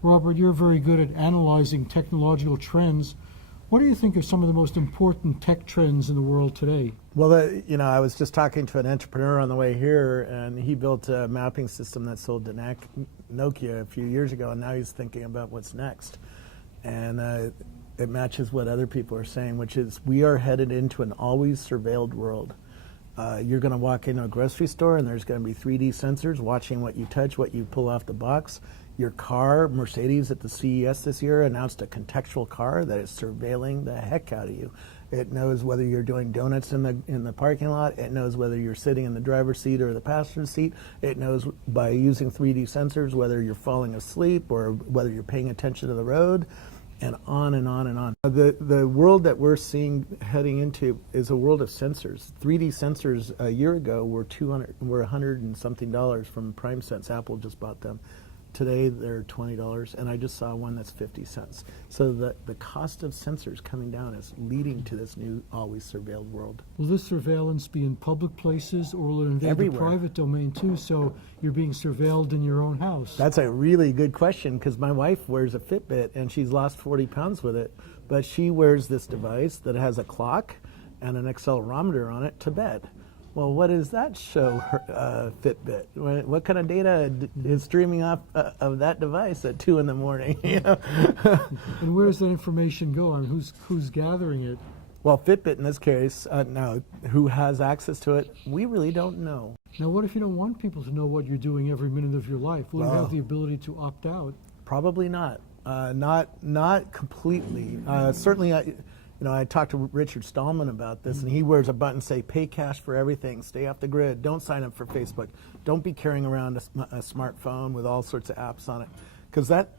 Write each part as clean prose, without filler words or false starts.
Robert, you're very good at analyzing technological trends. What do you think are some of the most important tech trends in the world today? Well, I was just talking to an entrepreneur on the way here, and he built a mapping system that sold to Nokia a few years ago, and now he's thinking about what's next. And it matches what other people are saying, which is we are headed into an always surveilled world. You're going to walk into a grocery store, and there's going to be 3D sensors watching what you touch, what you pull off the box. Your car, Mercedes at the CES this year announced a contextual car that is surveilling the heck out of you. It knows whether you're doing donuts in the parking lot. It knows whether you're sitting in the driver's seat or the passenger seat. It knows by using 3D sensors whether you're falling asleep or whether you're paying attention to the road, and on and on and on. The world that we're seeing heading into is a world of sensors. 3D sensors a year ago were $100 and something from PrimeSense. Apple just bought them. Today they're $20, and I just saw one that's 50 cents. So the cost of sensors coming down is leading to this new always surveilled world. Will this surveillance be in public places, or will it invade Everywhere. the private domain too, so you're being surveilled in your own house? That's a really good question, because my wife wears a Fitbit and she's lost 40 pounds with it, but she wears this device that has a clock and an accelerometer on it to bed. Well, what does that show her, Fitbit? What kind of data is streaming off of that device at 2 in the morning? You know? And where does that information go? I mean, who's gathering it? Well, Fitbit in this case, now, who has access to it, we really don't know. Now, what if you don't want people to know what you're doing every minute of your life? Will you have the ability to opt out? Probably not. Not completely. Certainly, I talked to Richard Stallman about this, and he wears a button say, pay cash for everything, stay off the grid, don't sign up for Facebook, don't be carrying around a smartphone with all sorts of apps on it. Because that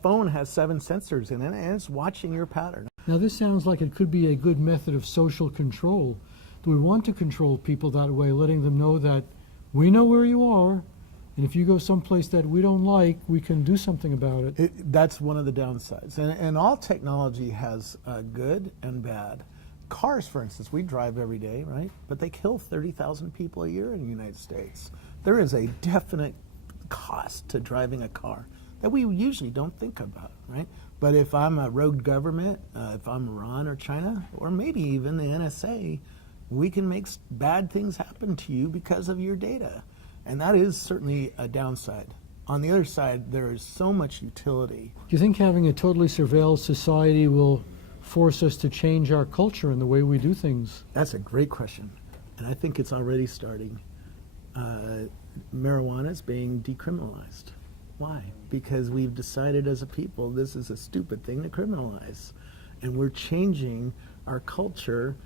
phone has 7 sensors in it, and it's watching your pattern. Now, this sounds like it could be a good method of social control. Do we want to control people that way, letting them know that we know where you are, and if you go someplace that we don't like, we can do something about it? That's one of the downsides. And all technology has good and bad. Cars, for instance, we drive every day, right? But they kill 30,000 people a year in the United States. There is a definite cost to driving a car that we usually don't think about, right? But if I'm a rogue government, if I'm Iran or China, or maybe even the NSA, we can make bad things happen to you because of your data. And that is certainly a downside. On the other side, there is so much utility. Do you think having a totally surveilled society will force us to change our culture and the way we do things? That's a great question. And I think it's already starting. Marijuana is being decriminalized. Why? Because we've decided as a people this is a stupid thing to criminalize. And we're changing our culture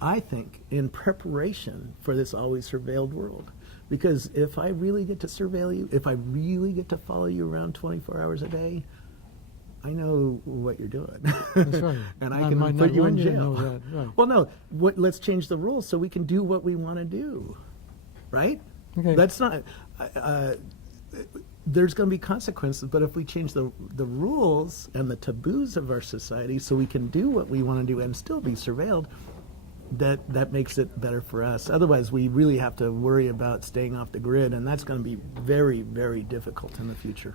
I think, in preparation for this always surveilled world. Because if I really get to surveil you, if I really get to follow you around 24 hours a day, I know what you're doing. That's right. And I can put you in jail. Right. Well, no, let's change the rules so we can do what we want to do, right? Okay. That's not... there's going to be consequences, but if we change the rules and the taboos of our society so we can do what we want to do and still be surveilled, that makes it better for us. Otherwise, we really have to worry about staying off the grid, and that's going to be very, very difficult in the future.